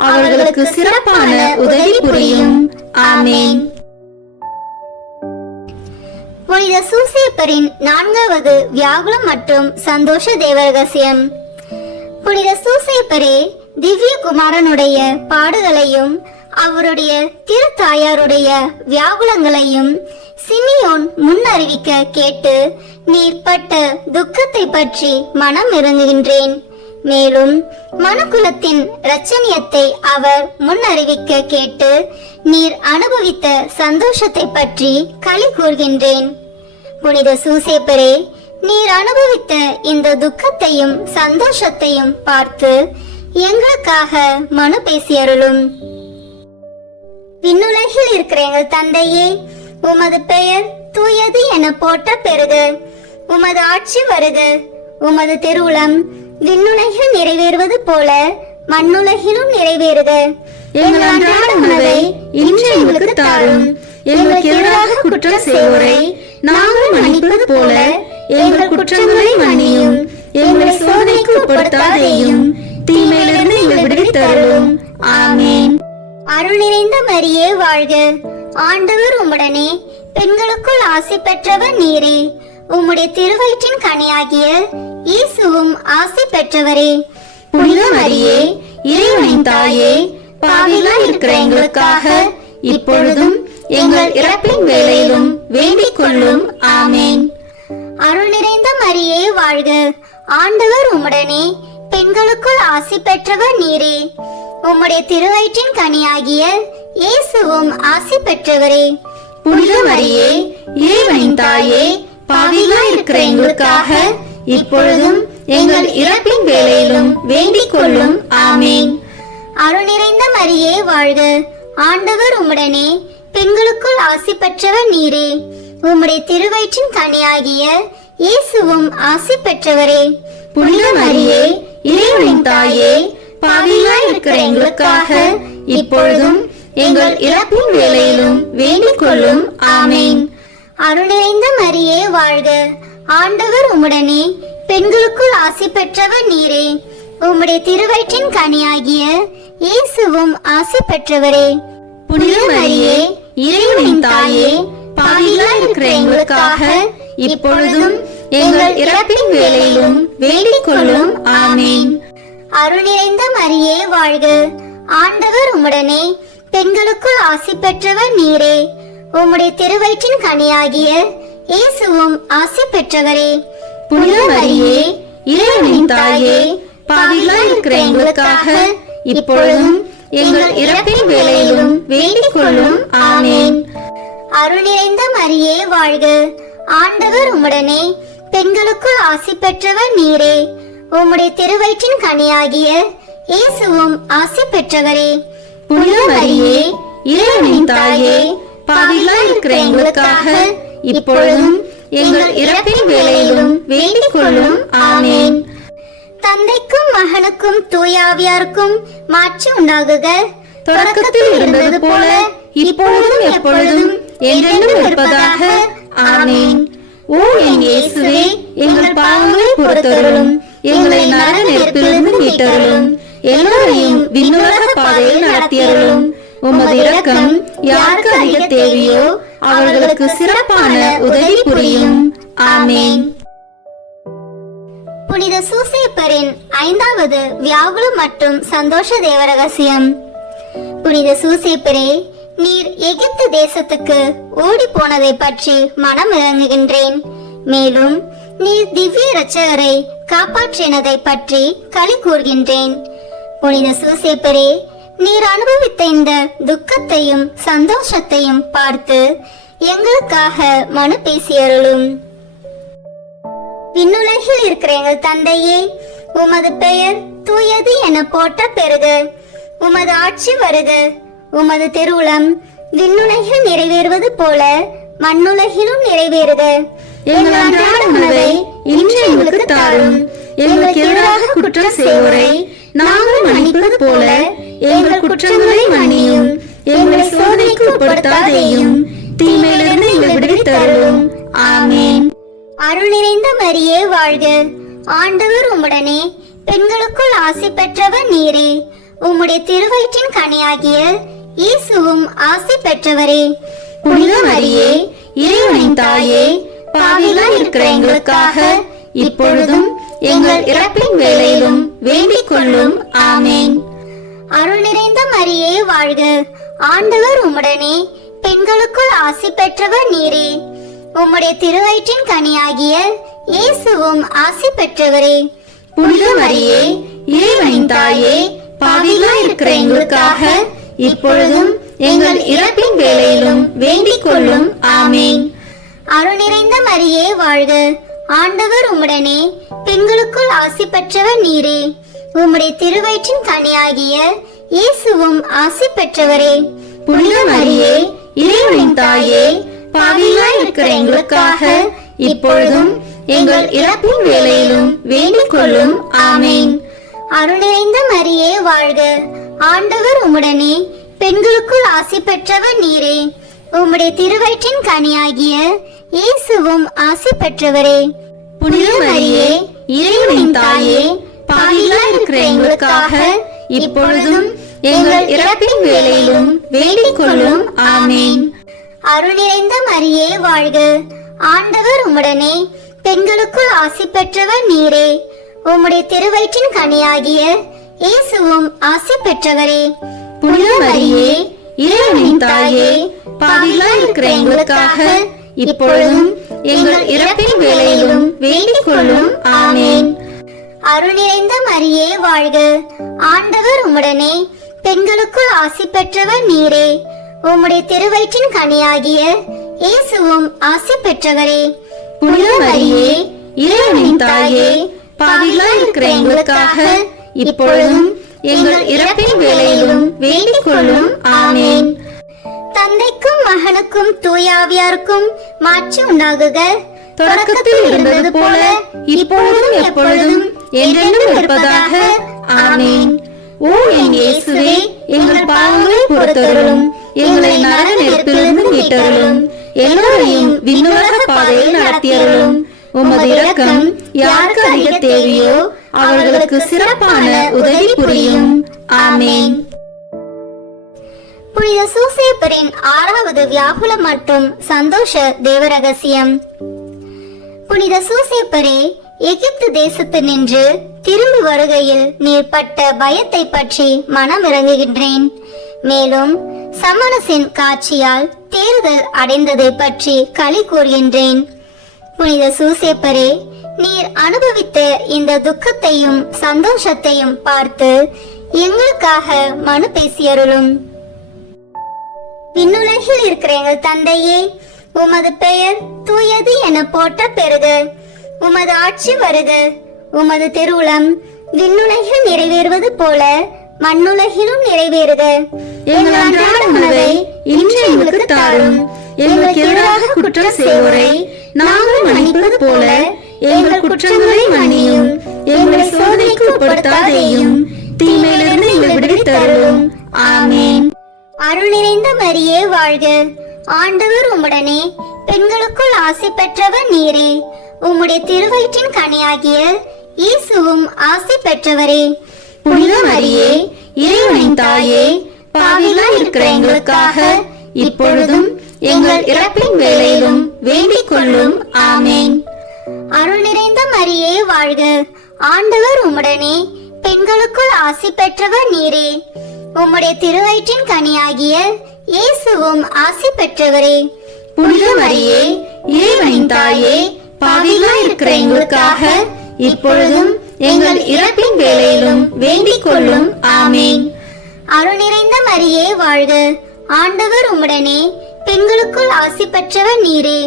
அவர்களுக்கு சிறப்பான உதவி புரியும். ஆமேன். புனித சூசேப்பரின் 4வது வியாகுலம் மற்றும் சந்தோஷ தேவரகசியம். புனித சூசேப்பரே, திவ்ய குமாரனுடைய பாடுகளையும் அவருடைய திருத்தாயாருடைய வியாகுலங்களையும் சிமியோன் முன்னறிவிக்க கேட்டு நீர் பட்ட துக்கத்தை பற்றி மனம் இறங்குகின்றேன். மேலும் மனுக்குலத்தின் இரட்சணியத்தை அவர் முன்னறிவிக்க கேட்டு நீர் அனுபவித்த சந்தோஷத்தை பற்றி களி கூர்கின்றேன். புனித சூசேப்பரே, நீர் அனுபவித்த இந்த துக்கத்தையும் சந்தோஷத்தையும் பார்த்து எங்களுக்காக மனு பேசியருளும். விண்ணுலகில் இருக்கிற எங்கள் தந்தையே, உமது பெயர் தூயது என போற்ற பெறுக. உமது ஆட்சி வருக. உமது திருவுளம் விண்ணுலகில் நிறைவேறுவது போல மண்ணுலகிலும் நிறைவேறுக. எங்கள் அன்றாட உணவை இன்று எங்களுக்கு தாரும். எங்களுக்கு எதிராக குற்றம் செய்வோரை நாங்கள் மன்னிப்பது போல எங்கள் குற்றங்களை மன்னியும். எங்களை சோதனைக்கு உட்படுத்தாதேயும், தீமையிலிருந்து எங்களை விடுவித்தருளும். ஆமேன். அருள் நிறைந்த மரியே வாழ்க, ஆண்டவர் உம்முடனே, பெண்களுக்குள் ஆசி பெற்றவர் நீரே. உம்முடைய திருவயிற்றின் கனியாகிய இயேசுவும் ஆசி பெற்றவரே. புனித மரியே, இறைவனின் தாயே, பாவிகளாய் இருக்கிற எங்களுக்காக இப்பொழுதும் எங்கள் இறப்பின் வேளையிலும் வேண்டிக் கொள்ளும். ஆமேன். அருள் நிறைந்த மரியே வாழ்க, ஆண்டவர் உம்முடனே, பெண்களுக்குள் ஆசி பெற்றவர் நீரே. உம்முடைய திருவயிற்றின் கனியாகிய இயேசுவும் ஆசி பெற்றவரே. புனித மரியே, இறைவனின் தாயே, பாவிகளாய் இருக்கிற எங்களுக்காக இப்பொழுதும் எங்கள் இறப்பின் வேளையிலும் வேண்டிக் கொள்ளும். ஆமேன். அருள் நிறைந்த மரியே வாழ்க, ஆண்டவர் உம்முடனே, பெண்களுக்குள் ஆசி பெற்றவர் நீரே. உம்முடைய திருவயிற்றின் கனியாகிய இயேசுவும் ஆசி பெற்றவரே. புனித மரியே, இறைவனின் தாயே, பாவிகளாய் இருக்கிற எங்களுக்காக இப்பொழுதும் எங்கள் இறப்பின் வேளையிலும் வேண்டிக் கொள்ளும். ஆமேன். அருள் நிறைந்த மரியே வாழ்க, ஆண்டவர் உம்முடனே, பெண்களுக்குள் ஆசி பெற்றவர் நீரே. உம்முடைய திருவயிற்றின் கனியாகிய இயேசுவும் ஆசி பெற்றவரே. புனித மரியே, இறைவனின் தாயே, பாவிகளாய் இருக்கிற எங்களுக்காக இப்பொழுதும் எங்கள் இறப்பின் வேளையிலும் வேண்டிக் கொள்ளும். ஆமேன். அருள் நிறைந்த மரியே வாழ்க, ஆண்டவர் உம்முடனே, பெண்களுக்குள் ஆசி பெற்றவர் நீரே. உம்முடைய திருவயிற்றின் கனியாகிய இயேசுவும் ஆசி பெற்றவரே. புனித மரியே, இறைவனின் தாயே, பாவிகளாய் இருக்கிற எங்களுக்காக இப்பொழுதும் எங்கள் இறப்பின் வேளையிலும் வேண்டிக் கொள்ளும். ஆமேன். அருள் நிறைந்த மரியே வாழ்க, ஆண்டவர் உம்முடனே, பெண்களுக்குள் ஆசி பெற்றவர் நீரே. உம்முடைய திருவயிற்றின் கனியாகிய இயேசுவும் ஆசி பெற்றவரே. புனித மரியே, இறைவனின் தாயே, பாவிகளாய் இருக்கிற எங்களுக்காக இப்பொழுதும் எங்கள் இறப்பின் வேளையிலும் வேண்டிக் கொள்ளும். ஆமேன். தந்தைக்கும் மகனுக்கும் தூயாவியாருக்கும் மாட்சி உண்டாகுக. தொடக்கத்தில் இருந்தது போல இப்பொழுதும் எப்பொழுதும் என்றென்றும் இருப்பதாக. ஆமேன். ஓ என் இயேசுவே, எங்கள் பாவங்களை பொறுத்தருளும், எங்களை நரக நெருப்பிலிருந்து மீட்டருளும், எல்லோரையும் விண்ணுலக பாதையில் நடத்தியருளும். உமது இரக்கம் யாருக்கு அதிக தேவையோ அவர்களுக்கு சிறப்பான உதவி புரியும். ஆமேன். புனித சூசேப்பரின் 5வது வியாகுல மற்றும் சந்தோஷ தேவ ரகசியம். புனித சூசேப்பரே, நீர் எகிப்து தேசத்துக்கு ஓடி போனதை பற்றி மனம் இறங்குகின்றேன். மேலும் நீர் திவ்ய இரட்சகரை காப்பாற்றினதை பற்றி களி கூறுகின்றேன். புனித சூசேப்பரே, நீர் அனுபவித்த இந்த துக்கத்தையும் சந்தோஷத்தையும் பார்த்து எங்களுக்காக மனு பேசியருளும். விண்ணுலகில் இருக்கிற எங்கள் தந்தையே, உமது பெயர் தூயது என போற்ற பெறுக. உமது ஆட்சி வருக. உமது திருவுளம் விண்ணுலகில் நிறைவேறுவது போல மண்ணுலகிலும் நிறைவேறுக. எங்கள் அன்றாட உணவை இன்று எங்களுக்கு தாரும். எங்களுக்கு எதிராக குற்றம் செய்வோரை நாங்கள் மன்னிப்பது போல எங்கள் குற்றங்களை மன்னியும். எங்களை சோதனைக்கு உட்படுத்தாதேயும், தீமையிலிருந்து எங்களை விடுவித்தருளும். ஆமேன். அருள் நிறைந்த மரியே வாழ்க, ஆண்டவர் உம்முடனே, பெண்களுக்குள் ஆசி பெற்றவர் நீரே. உம்முடைய திருவயிற்றின் கனியாகிய இயேசுவும் ஆசி பெற்றவரே. புனித மரியே, இறைவனின் தாயே, பாவிகளாய் இருக்கிற எங்களுக்காக இப்பொழுதும் எங்கள் இறப்பின் வேளையிலும் வேண்டிக் கொள்ளும். ஆமேன். அருள் நிறைந்த மரியே வாழ்க, ஆண்டவர் உம்முடனே, பெண்களுக்குள் ஆசி பெற்றவர் நீரே. உம்முடைய திருவயிற்றின் கனியாகிய இயேசுவும் ஆசி பெற்றவரே. புனித மரியே, இறைவனின் தாயே, பாவிகளாய் இருக்கிற எங்களுக்காக இப்பொழுதும் எங்கள் இறப்பின் வேளையிலும் வேண்டிக் கொள்ளும். ஆமேன். அருள் நிறைந்த மரியே வாழ்க, ஆண்டவர் உம்முடனே, பெண்களுக்குள் ஆசி பெற்றவர் நீரே. உம்முடைய திருவயிற்றின் கனியாகிய இயேசுவும் ஆசி பெற்றவரே. புனித மரியே, இறைவனின் தாயே, பாவிகளாய் இருக்கிற எங்களுக்காக இப்பொழுதும் எங்கள் இறப்பின் வேளையிலும் வேண்டிக் கொள்ளும். ஆமேன். அருள் நிறைந்த மரியே வாழ்க, ஆண்டவர் உம்முடனே, பெண்களுக்குள் ஆசி பெற்றவர் நீரே. உம்முடைய திருவயிற்றின் கனியாகிய இயேசுவும் ஆசி பெற்றவரே. புனித மரியே, இறைவனின் தாயே, பாவிகளாய் இருக்கிற எங்களுக்காக இப்பொழுதும் எங்கள் இறப்பின் வேளையிலும் வேண்டிக் கொள்ளும். ஆமேன். அருள் நிறைந்த மரியே வாழ்க, ஆண்டவர் உம்முடனே, பெண்களுக்குள் ஆசி பெற்றவர் நீரே. உம்முடைய திருவயிற்றின் கனியாகிய இயேசுவும் ஆசி பெற்றவரே. புனித மரியே, இறைவனின் தாயே, பாவிகளாய் இருக்கிற எங்களுக்காக இப்பொழுதும் எங்கள் இறப்பின் வேளையிலும் வேண்டிக் கொள்ளும். ஆமேன். அருள் நிறைந்த மரியே வாழ்க, ஆண்டவர் உம்முடனே, பெண்களுக்குள் ஆசி பெற்றவர் நீரே. உம்முடைய திருவயிற்றின் கனியாகிய இயேசுவும் ஆசி பெற்றவரே. புனித மரியே, இறைவனின் தாயே, பாவிகளாய் இருக்கிற எங்களுக்காக இப்பொழுதும் எங்கள் இறப்பின் வேளையிலும் வேண்டிக் கொள்ளும். ஆமேன். தந்தைக்கும் மகனுக்கும் தூயாவியாருக்கும் மாட்சி உண்டாகுக. தொடக்கத்தில் இருந்தது போல இப்பொழுதும் எப்பொழுதும் என்றென்றும் இருப்பதாக. ஆமேன். ஓ என் இயேசுவே, எங்கள் பாவங்களை பொறுத்தருளும், எங்களை நரக நெருப்பிலிருந்து மீட்டருளும், எல்லோரையும் விண்ணுலக பாதையில் நடத்தியருளும். உமது இரக்கம் யாருக்கு அதிக தேவையோ அவர்களுக்கு சிறப்பான உதவி புரியும். ஆமேன். புனித சூசேப்பரின் 6வது வியாகுல மற்றும் சந்தோஷ தேவரகசியம். புனித சூசேப்பரே, எகிப்து தேசத்து நின்று திரும்பி வருகையில் நீர் பட்ட பயத்தை பற்றி மனமிறங்குகின்றேன். மேலும் சமணசின் காட்சியால் தேறுதல் அடைந்ததை பற்றி களி கூறுகின்றேன். புனித சூசேப்பரே, நீர் அனுபவித்த இந்த துக்கத்தையும் சந்தோஷத்தையும் பார்த்து எங்களுக்காக மனு பேசியருளும். விண்ணுலகில் இருக்கிற எங்கள் தந்தையே, உமது பெயர் தூயது என போற்ற பெறுக. உமது ஆட்சி வருக. உமது திருவுளம் விண்ணுலகில் நிறைவேறுவது போல மண்ணுலகிலும் நிறைவேறுக. எங்கள் அன்றாட உணவை இன்று எங்களுக்கு தாரும். எங்களுக்கு எதிராக குற்றம் செய்வோரை நாங்கள் மன்னிப்பது போல எங்கள் குற்றங்களை மன்னியும். எங்களை சோதனைக்கு உட்படுத்தாதேயும், தீமையிலிருந்து எங்களை விடுவித்தருளும். ஆமென். அருள் நிறைந்த மரியே வாழ்க. ஆண்டவர் உம்முடனே, பெண்களுக்குள் ஆசி பெற்றவர் நீரே. உம்முடைய திருவயிற்றின் கனியாகிய இயேசுவும் ஆசி பெற்றவரே. புனித மரியே, இறைவனின் தாயே, பாவிகளாய் இருக்கிற எங்களுக்காக இப்பொழுதும் எங்கள் இறப்பின் வேளையிலும் வேண்டிக் கொள்ளும். ஆமென். அருள் நிறைந்த மரியே வாழ்க. ஆண்டவர் உம்முடனே, பெண்களுக்குள் ஆசி பெற்றவர் நீரே. உம்முடைய திருவயிற்றின் கனியாகிய இயேசுவும் ஆசி பெற்றவரே. புனித மரியே, இறைவனின் தாயே, பாவிகளாய் இருக்கிற எங்களுக்காக இப்பொழுதும் எங்கள் இறப்பின் வேளையிலும் வேண்டிக் கொள்ளும். ஆமென். அருள் நிறைந்த மரியே வாழ்க. ஆண்டவர் உம்முடனே, பெண்களுக்குள் ஆசி பெற்றவர் நீரே.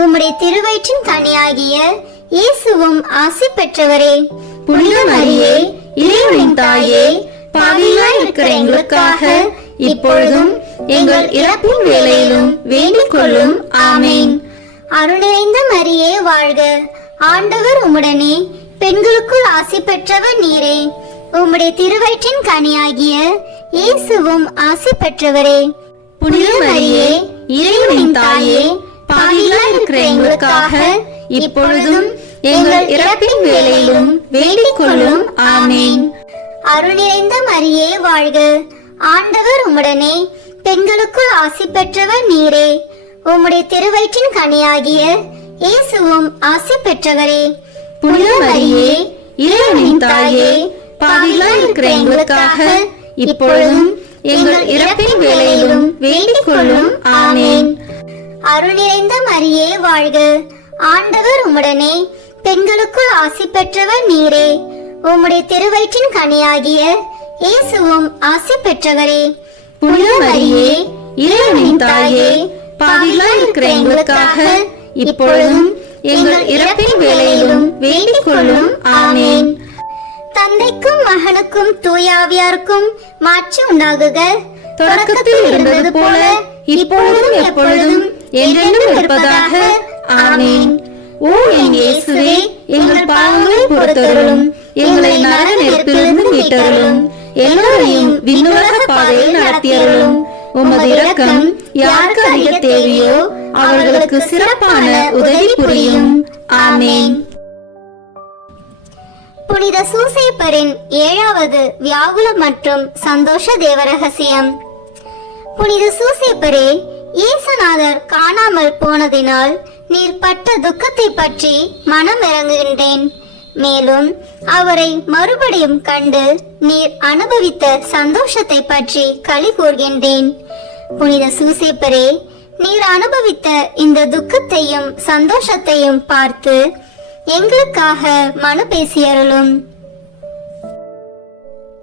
உம்முடைய திருவயிற்றின் கனியாகிய இயேசுவும் ஆசி பெற்றவரே. புனித மரியே, இறைவனின் தாயே, பாவிகளாய் இருக்கிற எங்களுக்காக இப்பொழுதும் எங்கள் இறப்பின் வேளையிலும் வேண்டிக் கொள்ளும். ஆமென். அருள் நிறைந்த மரியே வாழ்க. ஆண்டவர் உம்முடனே, பெண்களுக்குள் ஆசி பெற்றவர் நீரே. உம்முடைய திருவயிற்றின் கனியாகிய இயேசுவும் ஆசி பெற்றவரே. புனித மரியே, இறைவனின் தாயே, பாவிகளாய் இருக்கிற எங்களுக்காக இப்பொழுதும் எங்கள் இறப்பின் வேளையிலும் வேண்டிக் கொள்ளும். ஆமென். அருள் நிறைந்த மரியே வாழ்க. ஆண்டவர் உம்முடனே, பெண்களுக்குள் ஆசி பெற்றவர் நீரே. உம்முடைய திருவயிற்றின் கனியாகிய இயேசுவும் ஆசி பெற்றவரே. புனித மரியே, இறைவனின் தாயே, பாவிகளாய் இருக்கிற எங்களுக்காக இப்பொழுதும் எங்கள் இறப்பின் வேளையிலும் வேண்டிக் கொள்ளும். ஆமென். அருள் நிறைந்த மரியே வாழ்க. ஆண்டவர் உம்முடனே, பெண்களுக்குள் ஆசி பெற்றவர் நீரே. உம்முடைய திருவயிற்றின் கனியாகிய இயேசுவும் ஆசி பெற்றவரே. புனித மரியே, இறைவனின் தாயே, பாவிகளாய் இருக்கிற எங்களுக்காக இப்பொழுதும் எங்கள் இறப்பின் வேளையிலும் வேண்டிக் கொள்ளும். ஆமென். தந்தைக்கும் மகனுக்கும் தூயாவியாருக்கும் மாட்சி உண்டாகுக. தொடக்கத்தில் இருந்தது போல இப்பொழுதும் எப்பொழுதும் என்றென்றும் இருப்பதாக. ஆமென். ஓ என் இயேசுவே, எங்கள் பாவங்களை பொறுத்தருளும். எங்களை நரக நெருப்பிலிருந்து மீட்டருளும். எல்லோரையும் விண்ணுலக பாதையில் நடத்தியருளும். உமது இரக்கம் யாருக்கு அதிக தேவையோ அவர்களுக்கு சிறப்பான உதவி புரியும். ஆமென். புனித சூசேப்பரின் 7வது வியாகுல மற்றும் சந்தோஷ தேவரகசியம். புனித சூசேப்பரே, இயேசுநாதர் காணாமல் போனதினால் நீர் பட்ட துக்கத்தை பற்றி மனம் இறங்குகின்றேன். மேலும் அவரை மறுபடியும் கண்டு நீர் அனுபவித்த சந்தோஷத்தை பற்றி களி கூறுகின்றேன். புனித சூசேப்பரே, நீர் அனுபவித்த இந்த துக்கத்தையும் சந்தோஷத்தையும் பார்த்து எங்களுக்காக மனு பேசியருளும்.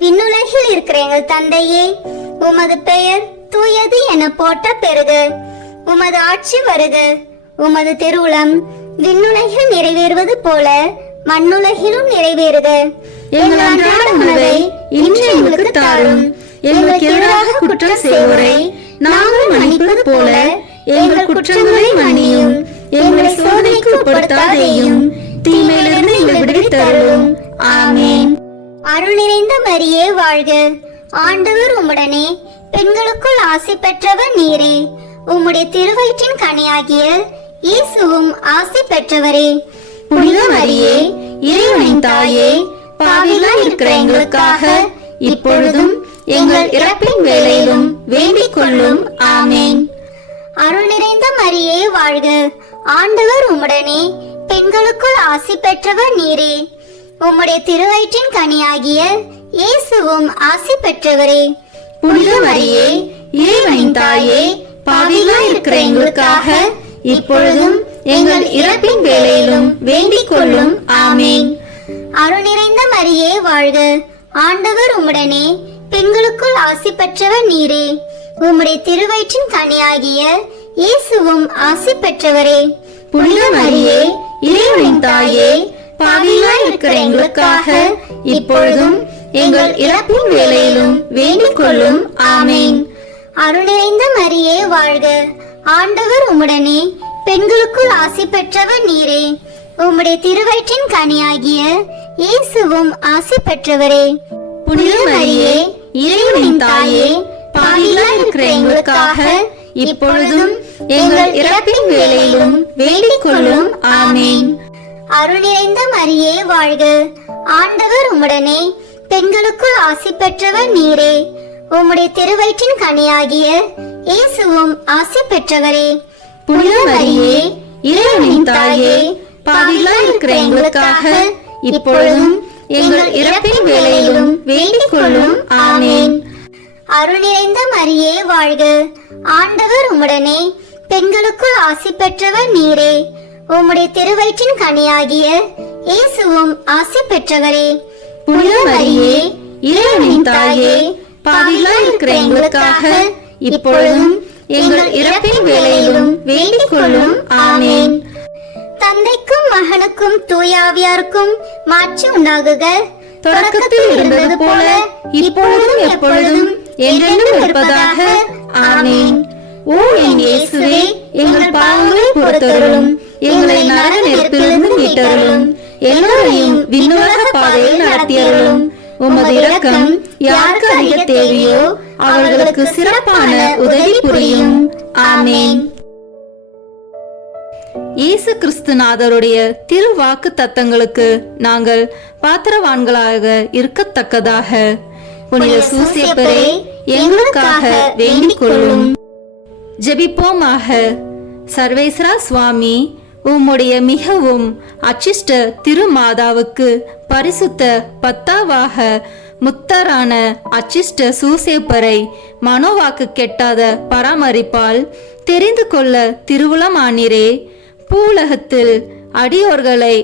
விண்ணுலகில் இருக்கிற எங்கள் தந்தையே, உமது பெயர் தூயது என போற்ற பெறுக. உமது ஆட்சி வருக. உமது திருவுளம் விண்ணுலகில் நிறைவேறுவது போல மண்ணுலகிலும் நிறைவேறுக. எங்கள் அன்றாட உணவை இன்று எங்களுக்கு தாரும். எங்களுக்கு எதிராக குற்றம் செய்வோரை நாங்கள் மன்னிப்பது போல எங்கள் குற்றங்களை மன்னியும். எங்களை சோதனைக்கு உட்படுத்தாதேயும், தீமையிலிருந்து எங்களை விடுவித்தருளும். ஆமென். அருள் நிறைந்த மரியே வாழ்க. ஆண்டவர் உம்முடனே, பெண்களுக்குள் ஆசி பெற்றவர் நீரே. உம்முடைய திருவயிற்றின் கனியாகிய இயேசுவும் ஆசி பெற்றவரே. புனித மரியே, இறைவனின் தாயே, பாவிகளாய் இருக்கிற எங்களுக்காக இப்பொழுதும் எங்கள் இறப்பின் வேளையிலும் வேண்டிக் கொள்ளும். ஆமேன். அருள் நிறைந்த மரியே வாழ்க, ஆண்டவர் உம்முடனே, பெண்களுக்குள் ஆசி பெற்றவர் நீரே. உம்முடைய திருவயிற்றின் கனியாகிய இயேசுவும் ஆசி பெற்றவரே. புனித மரியே, இறைவனின் தாயே, பாவிகளாய் இருக்கிற எங்களுக்காக இப்பொழுதும் எங்கள் இறப்பின் வேளையிலும் வேண்டிக் கொள்ளும். ஆமேன். அருள் நிறைந்த மரியே வாழ்க, ஆண்டவர் உம்முடனே, பெண்களுக்குள் ஆசி பெற்றவர் நீரே. உம்முடைய திருவயிற்றின் கனியாகிய இயேசுவும் ஆசி பெற்றவரே. புனித மரியே, இறைவனின் தாயே, பாவிகளாய் இருக்கிற எங்களுக்காக இப்பொழுதும் எங்கள் இறப்பின் வேளையிலும் வேண்டிக் கொள்ளும். ஆமேன். அருள் நிறைந்த மரியே வாழ்க, ஆண்டவர் உம்முடனே, பெண்களுக்குள் ஆசி பெற்றவர் நீரே. உம்முடைய திருவயிற்றின் கனியாகிய இயேசுவும் ஆசி பெற்றவரே. புனித மரியே, இறைவனின் தாயே, பாவிகளாய் இருக்கிற எங்களுக்காக இப்பொழுதும் எங்கள் இறப்பின் வேளையிலும் வேண்டிக் கொள்ளும். ஆமேன். அருள் நிறைந்த மரியே வாழ்க, ஆண்டவர் உம்முடனே, பெண்களுக்குள் ஆசி பெற்றவர் நீரே. உம்முடைய திருவயிற்றின் கனியாகிய இயேசுவும் ஆசி பெற்றவரே. புனித மரியே, இறைவனின் தாயே, பாவிகளாய் இருக்கிற எங்களுக்காக இப்பொழுதும் எங்கள் இறப்பின் வேளையிலும் வேண்டிக் கொள்ளும். ஆமேன். அருள் நிறைந்த மரியே வாழ்க, ஆண்டவர் உம்முடனே, பெண்களுக்குள் ஆசி பெற்றவர் நீரே. உம்முடைய திருவயிற்றின் கனியாகிய இயேசுவும் ஆசி பெற்றவரே. புனித மரியே, இறைவனின் தாயே, பாவிகளாய் இருக்கிற எங்களுக்காக இப்பொழுதும் எங்கள் இறப்பின் வேளையிலும் வேண்டிக் கொள்ளும். ஆமேன். தந்தைக்கும் மகனுக்கும் தூயாவியாருக்கும் மாட்சி உண்டாகுக. தொடக்கத்தில் இருந்தது போல இப்பொழுதும் எப்பொழுதும் என்றென்றும் இருப்பதாக. ஆமேன். ஓ என் இயேசுவே, எங்கள் பாவங்களை பொறுத்தருளும், எங்களை நரக நெருப்பிலிருந்து மீட்டருளும், எல்லோரையும் விண்ணுலக பாதையில் நடத்தியருளும். உமது இரக்கம் யாருக்கு அதிக தேவையோ அவர்களுக்கு சிறப்பான உதவி புரியும். ஆமேன். இயேசு கிறிஸ்துநாதருடைய திருவாக்கு தத்தங்களுக்கு நாங்கள் பாத்திரவான்களாக இருக்கத்தக்கதாக புனித சூசேப்பரே எங்களுக்காக வேண்டிக் கொள்ளும். ஜெபிப்போமாக. சர்வேஸ்வரா சுவாமி, உம்முடைய மிகவும் அச்சிஷ்ட திருமாதாவுக்கு பரிசுத்த பத்தாவாக முத்தரான அச்சிஷ்ட சூசேப்பரை மனோவாக்கு கெட்டாத பராமரிப்பால் தெரிந்து கொள்ள திருவுளமானீரே. பூலகத்தில் அடியோர்களை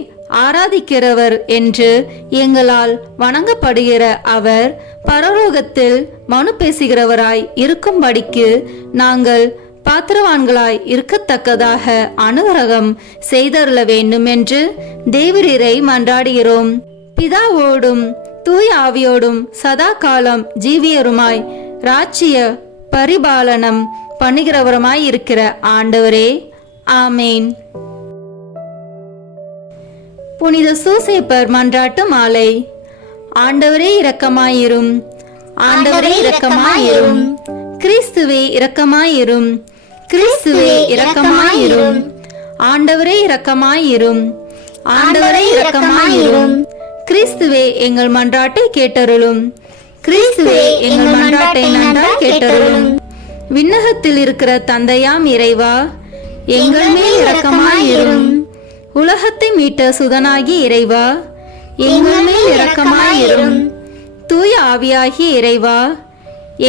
ஆராதிக்கிறவர் என்று எங்களால் வணங்கப்படுகிற அவர் பரலோகத்தில் மனு பேசுகிறவராய் இருக்கும்படிக்கு நாங்கள் பாத்திரவான்களாய் இருக்கத்தக்கதாக அனுகிரகம் செய்தருள வேண்டும் என்று தேவரீரை மன்றாடுகிறோம். பிதாவோடும் தூய ஆவியோடும் சதா காலம் ஜீவியருமாய் ராஜ்ய பரிபாலனம் பண்ணுகிறவருமாய் இருக்கிற ஆண்டவரே. ஆமேன். புனித சூசேப்பர் மன்றாட்டு மாலை. ஆண்டவரே இரக்கமாயிரும், ஆண்டவரே இரக்கமாயிரும், கிறிஸ்துவே இரக்கமாயிரும், கிறிஸ்துவே இரக்கமாயிரும், ஆண்டவரே இரக்கமாயிரும், ஆண்டவரே இரக்கமாயிரும், கிறிஸ்துவே எங்கள் மன்றாட்டை கேட்டருளும், கிறிஸ்துவே எங்கள் மன்றாட்டை நன்றாய் கேட்டருளும். விண்ணகத்தில் இருக்கிற தந்தையாம் இறைவா, எங்கள் மேல் இரக்கமாயிரும். உலகத்தை மீட்ட சுதனாகி இறைவா, எங்கள் மேல் இரக்கமாயிரும். தூய ஆவியாகி இறைவா,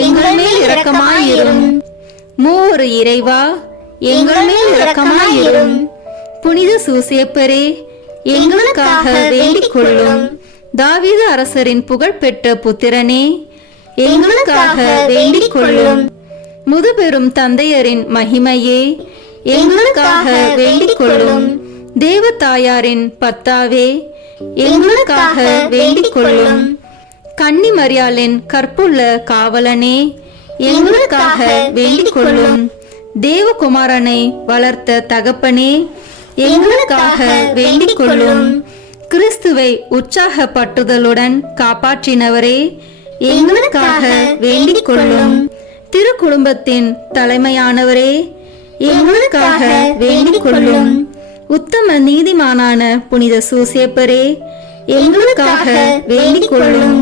எங்கள் மேல் இரக்கமாயிரும். மூவொரு இறைவா, எங்கள் மேல் இரக்கமாயிரும். புனித சூசேப்பரே, எங்களுக்காக வேண்டிக் கொள்ளும். தாவீது அரசரின் புகழ்பெற்ற புத்திரனே, எங்களுக்காக வேண்டிக் கொள்ளும். முதுபெரும் தந்தையரின் மகிமையே, எங்களுக்காக வேண்டிக் கொள்ளும். தேவதாயாரின் பத்தாவே, எங்களுக்காக வேண்டிக் கொள்ளும். கன்னி மரியாளின் கற்புள்ள காவலனே, எங்களுக்காக வேண்டிக் கொள்ளும். தேவகுமாரனை வளர்த்த தகப்பனே, எங்களுக்காக வேண்டிக் கொள்ளும். கிறிஸ்துவை உற்சாகப்பட்டுதலுடன் காப்பாற்றினவரே, எங்களுக்காக வேண்டிக் கொள்ளும். திருக்குடும்பத்தின் தலைமையானவரே, எங்களுக்காக வேண்டிக் கொள்ளும். உத்தம நீதிமானான புனித சூசேப்பரே, எங்களுக்காக வேண்டிக் கொள்ளும்.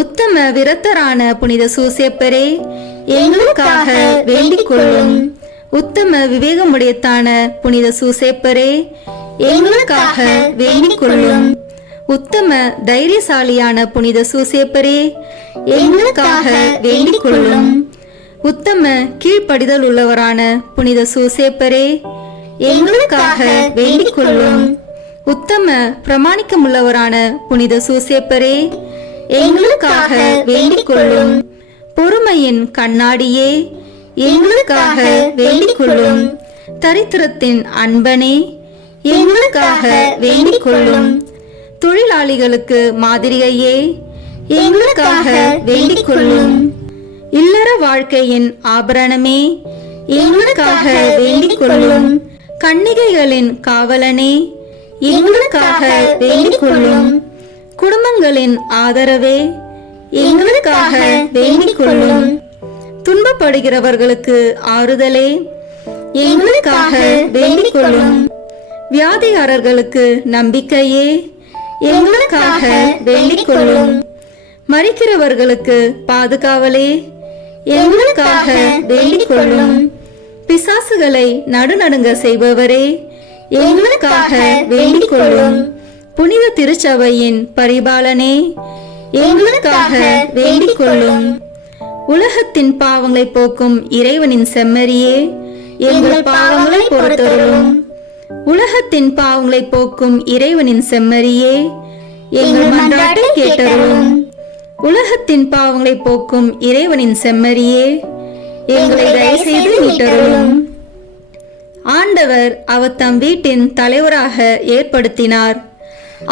உத்தம விரத்தரான புனித சூசேப்பரே, எங்களுக்காக வேண்டிக் கொள்ளும். உத்தம விவேகமுடையதான புனித சூசேப்பரே, எங்களுக்காக வேண்டிக் கொள்ளும். உத்தம தைரியசாலியான புனித சூசேப்பரே, எங்களுக்காக வேண்டிக் கொள்ளும். உத்தம கீழ்ப்படிதல் உள்ளவரான புனித சூசேப்பரே, எங்களுக்காக வேண்டிக் கொள்ளும். உத்தம பிரமாணிக்கமுள்ளவரான புனித சூசேப்பரே, எங்களுக்காக வேண்டிக் கொள்ளும். பொறுமையின் கண்ணாடியே, எங்களுக்காக வேண்டிக் கொள்ளும். தரித்திரத்தின் அன்பனே, எங்களுக்காக வேண்டிக் கொள்ளும். தொழிலாளிகளுக்கு மாதிரியே, எங்களுக்காக வேண்டிக் கொள்ளும். இல்லற வாழ்க்கையின் ஆபரணமே, எங்களுக்காக வேண்டிக் கொள்ளும். கன்னிகைகளின் காவலனே, எங்களுக்காக வேண்டிக் கொள்ளும். குடும்பங்களின் ஆதரவே, எங்களுக்காக வேண்டிக் கொள்ளும். துன்பப்படுகிறவர்களுக்கு ஆறுதலே, எங்களுக்காக வேண்டிக் கொள்ளும். வியாதிகாரர்களுக்கு நம்பிக்கையே, எங்களுக்காக வேண்டிக் கொள்ளும். மரிக்கிறவர்களுக்கு பாதுகாவலே, எங்களுக்காக வேண்டிக் கொள்ளும். பிசாசுகளை நடுநடுங்க செய்பவரே, எங்களுக்காக வேண்டிக் கொள்ளும். புனித திருச்சபையின் பரிபாலனே, எங்களுக்காக வேண்டிக் கொள்ளும். உலகத்தின் பாவங்களை போக்கும் இறைவனின் செம்மறியே, எங்கள் பாவங்களை பொறுத்தருளும். உலகத்தின் பாவங்களை போக்கும் இறைவனின் செம்மறியே, எங்கள் மன்றாட்டை கேட்டருளும். உலகத்தின் பாவங்களை போக்கும் இறைவனின் செம்மறியே, எங்களை தயவு செய்து மீட்டருளும். ஆண்டவர் அவர் தம் வீட்டின் தலைவராக ஏற்படுத்தினார்.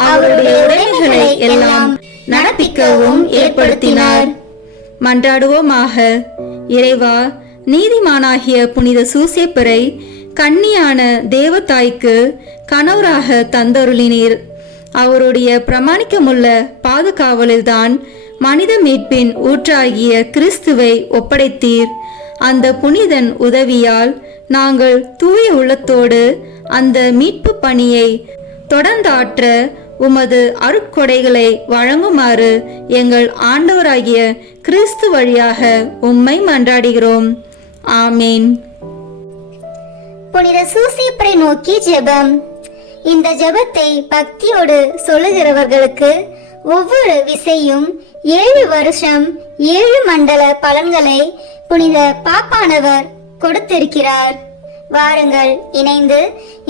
அவருடைய உடைமைகளை எல்லாம் நடப்பிக்கவும் ஏற்படுத்தினார். மன்றாடுவோமாக. இறைவா, நீதிமானாகிய புனித சூசேப்பரை கன்னியான தேவதாய்க்கு கணவராக தந்தருளினீர். அவருடைய பிரமாணிக்கமுள்ள பாதுகாவலில்தான் மனித மீட்பின் ஊற்றாகிய கிறிஸ்துவை ஒப்படைத்தீர். அந்த புனிதன் உதவியால் நாங்கள் தூய உள்ளத்தோடு அந்த மீட்பு பணியை தொடர்ந்தாற்ற உமது அருட்கொடைகளை வழங்குமாறு எங்கள் ஆண்டவராகிய கிறிஸ்து வழியாக உம்மை மன்றாடுகிறோம். ஆமேன். புனித சூசேப்பரை நோக்கி ஜெபம். இந்த ஜெபத்தை பக்தியோடு சொல்லுகிறவர்களுக்கு ஒவ்வொரு விசையும் 7 வருஷம் 7 மண்டல பலன்களை புனித பாப்பானவர் கொடுத்திருக்கிறார். வாருங்கள், இணைந்து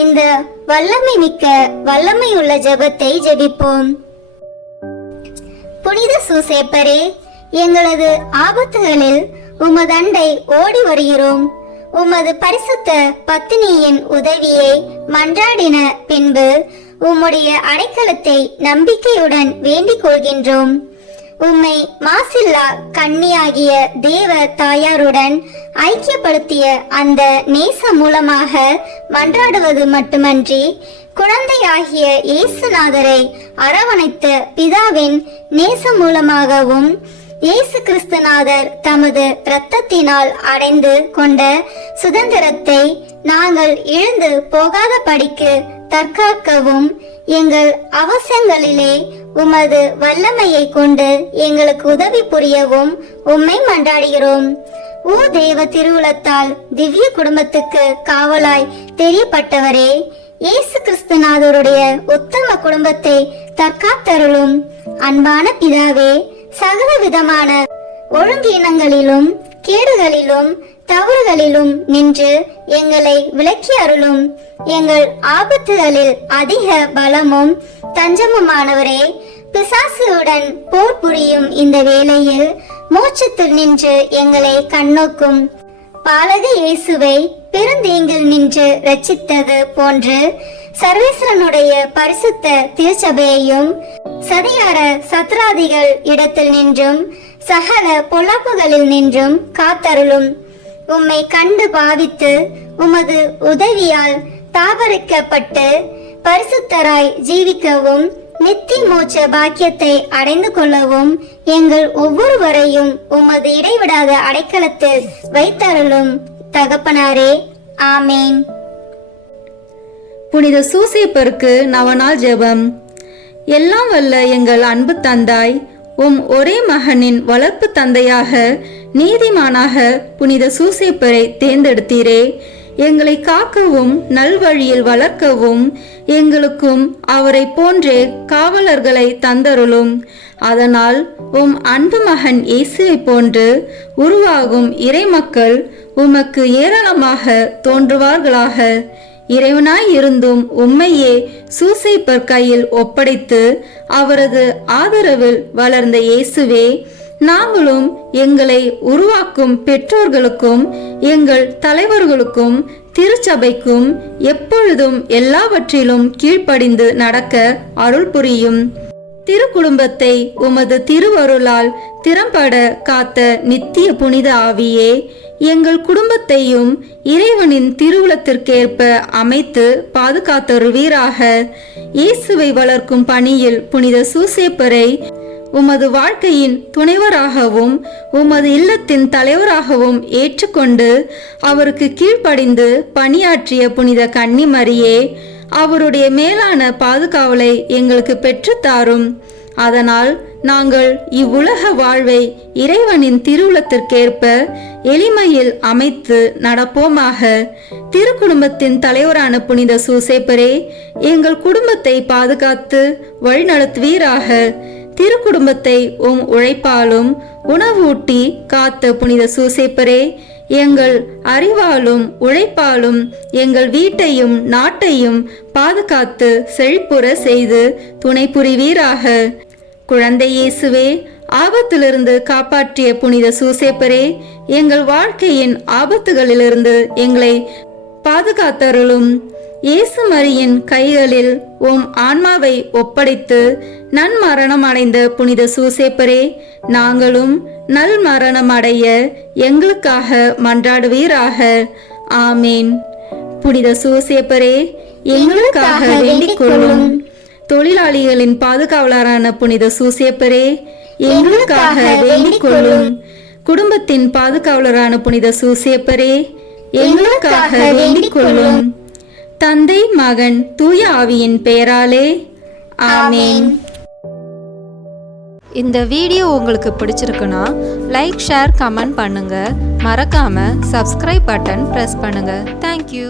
இந்த வல்லமை மிக்க வல்லமையுள்ள ஜெபத்தை ஜெபிப்போம். புனித சூசேப்பரே, எங்களது ஆபத்துகளில் உமதண்டை ஓடி வருகிறோம். உமது பரிசுத்த பத்தினியின் உதவியை மன்றாடின பின்பு உம்முடைய அடைக்கலத்தை நம்பிக்கையுடன் வேண்டிக் கொள்கின்றோம். உம்மை மாசில்லா கன்னியாகிய தேவ தாயாருடன் ஐக்கியப்படுத்திய அந்த நேசம் மூலமாக மன்றாடுவது மட்டுமன்றி, குழந்தையாகிய இயேசுநாதரை அரவணைத்த பிதாவின் நேசம் மூலமாகவும் இயேசு கிறிஸ்துநாதர் தமது இரத்தத்தினால் அடைந்து கொண்ட சுதந்திரத்தை நாங்கள் இழந்து போகாத படிக்கு தற்காக்கவும் எங்கள் அவசியங்களிலே உமது வல்லமையை கொண்டு எங்களுக்கு உதவி புரியவும் உம்மை மன்றாடுகிறோம். ஓ தேவ திருவுளத்தால் திவ்ய குடும்பத்துக்கு காவலாய் தெரியப்பட்டவரே, இயேசு கிறிஸ்துநாதருடைய உத்தம குடும்பத்தை தற்காத்தருளும். அன்பான பிதாவே, சகல விதமான ஒழுங்கீனங்களிலும் கேடுகளிலும் தவறுகளிலும் நின்று எங்களை விலக்கி அருளும். எங்கள் ஆபத்துகளில் அதிக பலமும் தஞ்சமுமானவரே, பிசாசுடன் போர் புரியும் இந்த வேளையில் மோட்சத்தில் நின்று எங்களை கண்ணோக்கும் பாலக இயேசுவை பெருந்தீங்கில் நின்று ரட்சித்தது போன்று சர்வேஸ்வரனுடைய பரிசுத்த திருச்சபையையும் சதிகார சத்ராதிகள் இடத்தில் நின்றும் சகல பொல்லாப்புகளில் நின்றும் காத்தருளும். உம்மை கண்டு பாவித்து உமது உதவியால் தாபரிக்கப்பட்டு பரிசுத்தராய் ஜீவிக்கவும் நித்திய மோட்ச பாக்கியத்தை அடைந்து கொள்ளவும் எங்கள் ஒவ்வொருவரையும் உமது இடைவிடாத அடைக்கலத்தில் வைத்தருளும் தகப்பனாரே. ஆமேன். புனித சூசேப்பருக்கு நவநாள் ஜெபம். எல்லாம் வல்ல எங்கள் அன்பு தந்தாய், ஒரே மகனின் வளர்ப்பு தந்தையாக நீதிமானாக புனித சூசேப்பரை தேர்ந்தெடுத்தீரே. எங்களை காக்கவும் நல்வழியில் வளர்க்கவும் எங்களுக்கும் அவரை போன்றே காவலர்களை தந்தருளும். அதனால் அன்பு மகன் இயேசுவை போன்று உருவாகும் இறைமக்கள் உமக்கு ஏராளமாக தோன்றுவார்களாக. இறைவனாய் இருந்தும் உம்மையே சூசேப்பர் கையில் ஒப்படைத்து அவரது ஆதரவில் வளர்ந்த இயேசுவே, நாங்களும் எங்களை உருவாக்கும் பெற்றோர்களுக்கும் எங்கள் தலைவர்களுக்கும் திருச்சபைக்கும் எப்பொழுதும் எல்லாவற்றிலும் கீழ்ப்படிந்து நடக்க அருள் புரியும். திருக்குடும்பத்தை உமது திருவருளால் திறம்பட காத்த நித்திய புனித ஆவியே, எங்கள் குடும்பத்தையும் இறைவனின் திருவுளத்திற்கேற்ப அமைத்து பாதுகாத்தருவீராக. இயேசுவை வளர்க்கும் பணியில் புனித சூசேப்பரை உமது வாழ்க்கையின் துணைவராகவும் உமது இல்லத்தின் தலைவராகவும் ஏற்றுக்கொண்டு அவருக்கு கீழ்ப்படிந்து பணியாற்றிய புனித கன்னிமரியே, அவருடைய மேலான பாதுகாவலை எங்களுக்கு பெற்றுத்தாரும். அதனால் நாங்கள் இவ்வுலக வாழ்வை இறைவனின் திருவுளத்திற்கேற்ப எளிமையில் அமைத்து நடப்போமாக. திருக்குடும்பத்தின் தலைவரான புனித சூசேப்பரே, எங்கள் குடும்பத்தை பாதுகாத்து வழிநடத்துவீராக. திருக்குடும்பத்தை உழைப்பாலும் உணவூட்டி காத்த புனித சூசேப்பரே, எங்கள் அறிவாலும் உழைப்பாலும் எங்கள் வீட்டையும் நாட்டையும் பாதுகாத்து செழிப்புற செய்து துணை புரிவீராக. குழந்தை இயேசுவே, ஆபத்திலிருந்து காப்பாற்றிய புனித சூசேப்பரே, எங்கள் வாழ்க்கையின் ஆபத்துகளிலிருந்து எங்களை பாதுகாத்தருளும். இயேசு மரியின் கைகளில் ஆன்மாவை ஒப்படைத்து நன்மரணம் அடைந்த புனித சூசேப்பரே, நாங்களும் நல் மரணம் அடைய எங்களுக்காக மன்றாடுவீராக. ஆமேன். புனித சூசேப்பரே, எங்களுக்காக வேண்டிக் கொள்ளும். தொழிலாளிகளின் பாதுகாவலரான புனித சூசேப்பரே, எங்களுக்காக வேண்டிக் கொள்ளும். குடும்பத்தின் பாதுகாவலரான புனித சூசேப்பரே, எங்களுக்காக வேண்டிக் கொள்ளும். தந்தை, மகன், தூய ஆவியின் பெயராலே ஆமேன். இந்த வீடியோ உங்களுக்கு பிடிச்சிருக்குன்னா லைக், ஷேர், கமெண்ட் பண்ணுங்க. மறக்காம சப்ஸ்கிரைப் பட்டன் பிரஸ் பண்ணுங்க. தேங்க்யூ.